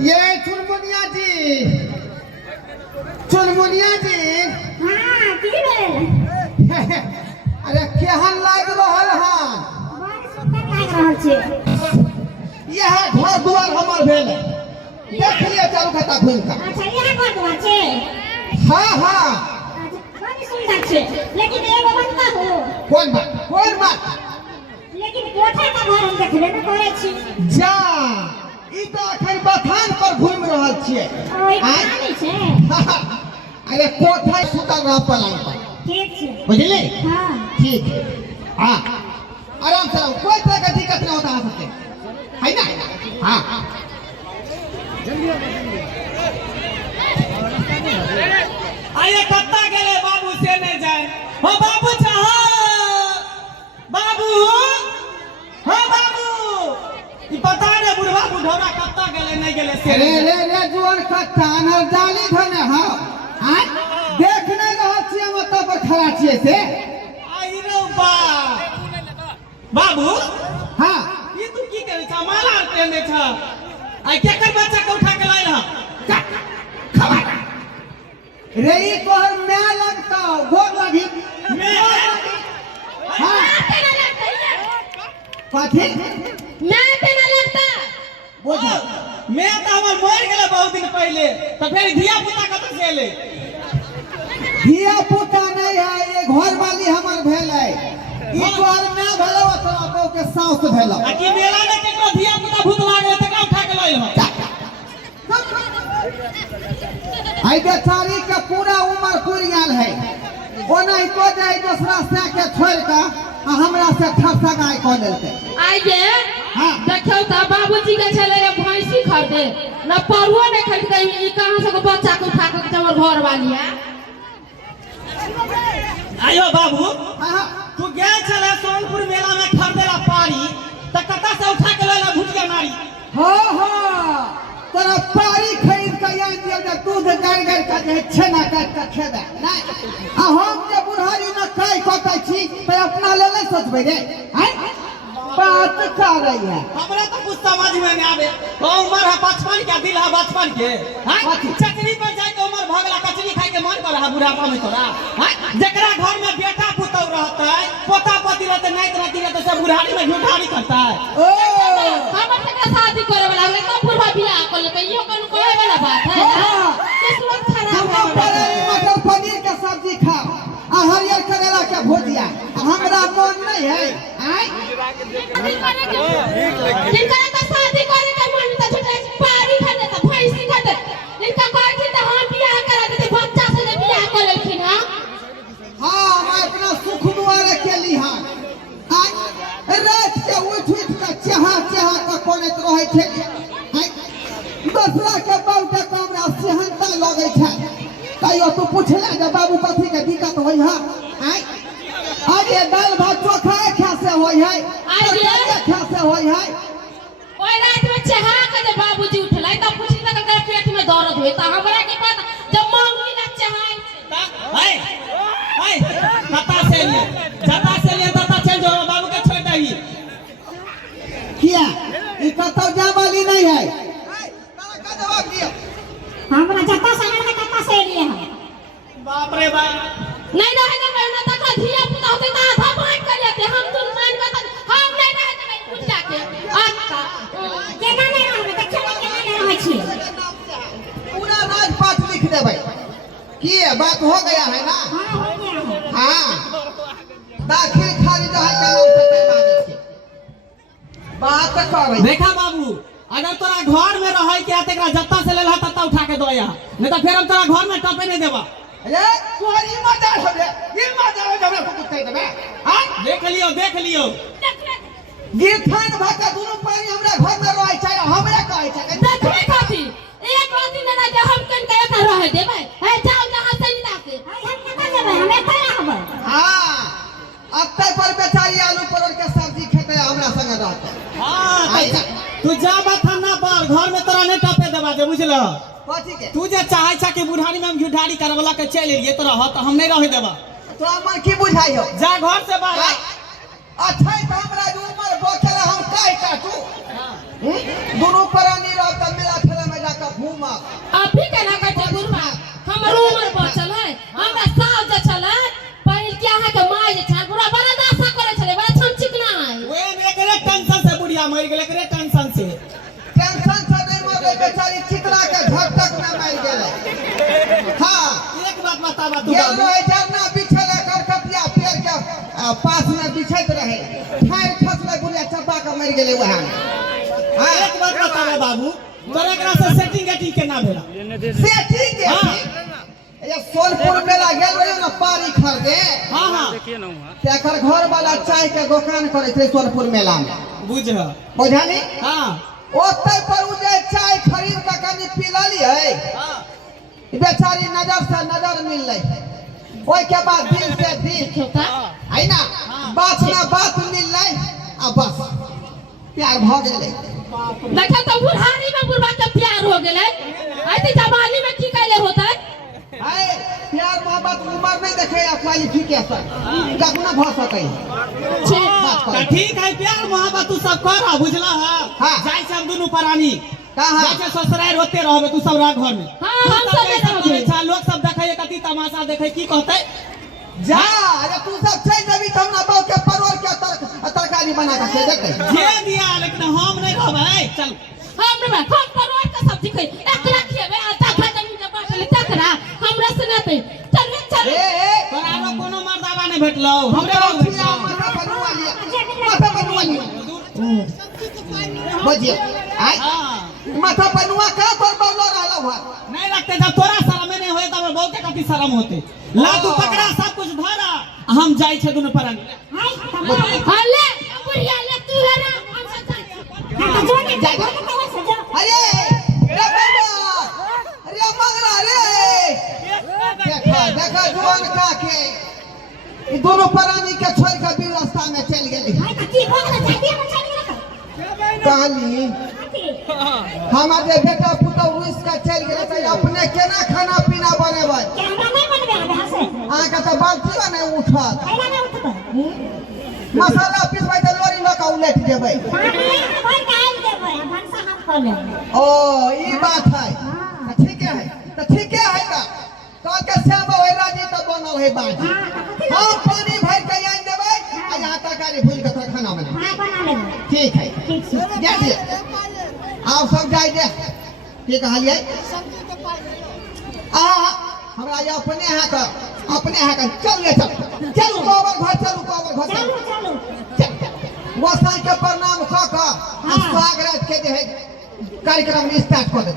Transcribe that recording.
ये चुनमुनिया जी, चुनमुनिया जी। हाँ की भेल? अरे केहन लाग रहल हन? बड़ सुंदर लाग रहल छै। यह घर दुआर हमर भेल। देख लियो चारू खाता घुम के। अच्छा यह घर दुआर छै? हाँ हाँ। अच्छा बड़ सुंदर छै, लेकिन एगो बात कहू। कोन बात? कोन बात? लेकिन कोठा का घर हम देखबे न करै छी। जा ई तो अखन बथान पर घूम रहल छियै। ओइ पानी छै। अरे कोठा सुतल रह पलंग पर। ठीक छै। बुझली? हाँ ठीक है। हाँ आराम से रहो, कोई तरह का दिक्कत नहीं होता है सबके, है ना? हाँ आइए कत्ता गेले बाबू से नहीं जाए। हो बाबू चाह बाबू हो बाबू ई पता नहीं बुढ़वा बुढ़ौरा कत्ता गेले नहीं गेले से रे रे रे जुआन कट्टा अनर डाली धने हाँ हाँ देख नहीं रहल छियै मतलब पर खड़ा छियै से। आई रो बा बाबू हाँ ये तू की करे छ? माला पेने छ? आई केकर बच्चा के उठा के लाइल ह? खबा रे ई तोहर मैं लगता गोर लगी मैं हाँ केना लगतै? कथी मैं केना लगता? बोझा मैं तो हमर मर गेले बहुत दिन पहले, तो फिर धिया पुता कत से एले? धिया पुता नहीं है, ये घर वाली हमर भेल है। ई तोहर मैं भेलो तोरा तो के साउस भेलो। आ की मेला में केकरो धिया पुता भूत लागे तकरा उठा के लाइल ह? आई बेचारी के पूरा उम्र पूरी गेल है, ओना ही को जाए दूसरा से के छोड़ के आ हमरा से ठसा गाय को लेते। आई जे हाँ देखियो त बाबूजी के छले रे भैंसी खरीदे न परुआ ने खरीद के ई कहां से के बच्चा के उठा के हमर घर वाली है। आयो बाबू हाँ तू गए चले सोनपुर मेला में खरीदेला पारी त कता से उठा के लाइल भूतिया नारी? हाँ तोरा पारी खरीद के आन दियो जे दूध गाड़ गाड़ के जे छेना काट के खेबे नहीं। आ हम जे बुढ़ारी में काई कटै छी तो अपना ले ले सोचबे रे हैं बात कर रही है। हमरा तो कुछ समझ में नहीं आवे। तो उम्र है 55 के, दिल है 55 के। हां चटनी पर जाके उम्र भगला कचरी खाए के मन कर रहा बुढ़ापा में तोरा? हां जेकरा घर में बेटा पुतौ रहता है, पोता पोती रहते नहीं रहती रहते सब बुढ़ारी में झूठारी करता है। ओ हमर से शादी करे वाला है तो बुढ़वा बियाह कर ले यो कौन कोई वाला बात है? किस्मत खराब हम पर मटर पनीर के सब्जी खा आ हरियर करेला के भुजिया हमरा मन नहीं है। आई जिनका तो शादी करे का मन तो झूठा पारी खरीदे त भैंसी खरीदे, जिनका कहै छी त हम बियाह करा देते बच्चा से जे बियाह कर लेखिन। हां हाँ मैं अपना सुख दुआरे के ली हाँ रात के उठ के चाहा चाहा के कोनैत रहे छे। दूसरा के बाबू के हमरा सेहनता लगे छे कहियो तू पूछला जे बाबू कथी के दिक्कत होई है? अरे दाल भात चोखा खा से होई है, तरकारी खा से होई है। ओइ रात में चाहा के जे बाबूजी उठलै त पूछी त कर पेट में दर्द होई त हमरा के पता जब मांगी ना चाहाई हाय हाय कता से ले जता से ले तता चल जो बाबू के छोड़ दही। किया ई कतौ जा वाली नहीं है। हमरा जता से हमरा कता से लिए है। बाप रे बाप नहीं रहे ना मैं ना तक धिया पुता होते त आधा बांट कर लेते हम तुम मान के हम नहीं रहे तो मैं पूछ जाके आता केना नहीं रहबे त केना नहीं रहै छी। पूरा राजपाट लिख देबै की बात हो गया है ना? हां हो गया है। हाँ दाखिल खाली रहे के नाम से पैमाने के बात करे। देखा बाबू अगर तोरा घर में रहे के तकरा जत्ता से लेला तत्ता उठा के दो यहाँ, नहीं तो फिर हम तोरा घर में टपे नहीं देबा। अरे तोहर ईमानदार हो रे, ईमानदार हो हमरा को कुछ कह देबे। हां देख लियो गिरथान भाका दोनों पानी हमरा घर में रहे छै, हमरा कहै छै देखबे कथी एक दिन ना जे हम कन के एका रह देबै है जाओ जहां से मिला के हम कता जेबै? हम एतै रहबै। हां अत्ते पर बेचारी आलू परोड़ के सब्जी खेते हमरा संगे रहते। हां तू जा मत ना पर घर में तोरा नहीं टपे देबा जे बुझल। कथी के तू जे चाहे छ कि बुढ़ारी में हम झूठारी करवला के चल एलिए तोरा ह त हम नहीं रह देबा। तोरा मन की बुझाई हो? जा घर से बाहर। अच्छा त हमरा जो उम्र बचल हम काहे काटू? दोनों प्राणी रहत मेला ठेला में घूमब अभी केना कहते बुढ़वा हमर उम्र बचल है हमरा साल जे छले पहिल के अहाँ के माय जे छले पूरा बड़ा दासा करे छले बड़ा छन चिकना है ओए एकरे टेंशन से बुढ़िया मर गेल एकरे टेंशन से नहीं मरे बेचारी चित्रा के घर तक में मार गेले हाँ एक बात बतावा तू ये बाबू लोग जरना बिछले करकटिया पेड़ के पास में बिछैत रहे ठार खसले बुढ़िया चप्पा के मर गेले वहां हाँ एक बात बतावा बाबू तोरा एकरा से सेटिंग गेटिंग केना भेला से ठीक है हाँ। ये सोनपुर मेला गेल रहे ना पारी खरीदे हां हां तेकर घर वाला चाय के दुकान करे थे सोनपुर मेला में बुझ बुझाली हां ओते पर उ जे चाय खरीद के कनी पिलाली है हां बेचारी नजर से नजर मिल रही ओई के बाद दिल से दिल खेता है ना बात में बात मिल रही आ बस प्यार भ गेले देखा तो बुढ़ारी में बुढ़वा के प्यार हो गेले ऐती जवानी में की कैले होता है है प्यार मोहब्बत उम्र नहीं देखे या क्वालिफिकेशन कखनो भ सकै बात तो कर ठीक है प्यार मोहब्बत तू सब कर बुझला है हाँ। जाय से हम दोनों प्राणी कहाँ जाय से ससुराल होते रहबे तू सब रात घर में हाँ, हम सब में रहबे। अच्छा लोग सब देखे कति तमाशा देखे की कहते जा अरे तू सब चल जबी त हमरा बाऊ के परोर के तरकारी बना के दे देते जे दिया लेकिन हम नहीं रहबे चल हम में हम परवर के सब्जी खाई एक लाख खेबे आटा खा जमीन के बाटले तकरा हमरा से नते चल चल ए तोरा रो कोनो मर्दावा नहीं भेटलो हमरे हमरा लोग पिया माथा बनवा लिया माथा बनवा लिया बजिए आई हां माथा बनवा का पर बोलो रहला हुआ नहीं लगते जब तोरा शर्म नहीं होए तब बहुत के कति शर्म होते ला तू पकड़ा सब कुछ धरा हम जाई छे दोनों प्राणी हले बुढ़िया ले तू है ना हम सब जाए अरे रे बाबा अरे मंगरा रे देखा जुआन का के ई दोनों प्राणी के छोड़ के भी रास्ता में चल गेली कहानी हमारे बेटा पुतो रुस का चल गेले त अपने केना खाना पीना बनेबै आ का त बाल्टी नहीं उठत मसाला पीसबै त लोरी ल के उलट देबै ओ ई बात है ठीक है का कल के श्याम ओरा जी त बनल है बाजी हम पानी भर के आन देबै आ यहाँ तरकारी भूल के तोरा खाना बना ठीक है दे दे आप सब जाय दे की कहलिए आ हमरा ये अपने हाथ चल ले चल गोबर घर चल गोसाई के प्रणाम क स्वागत के जे है कार्यक्रम स्टार्ट कर दे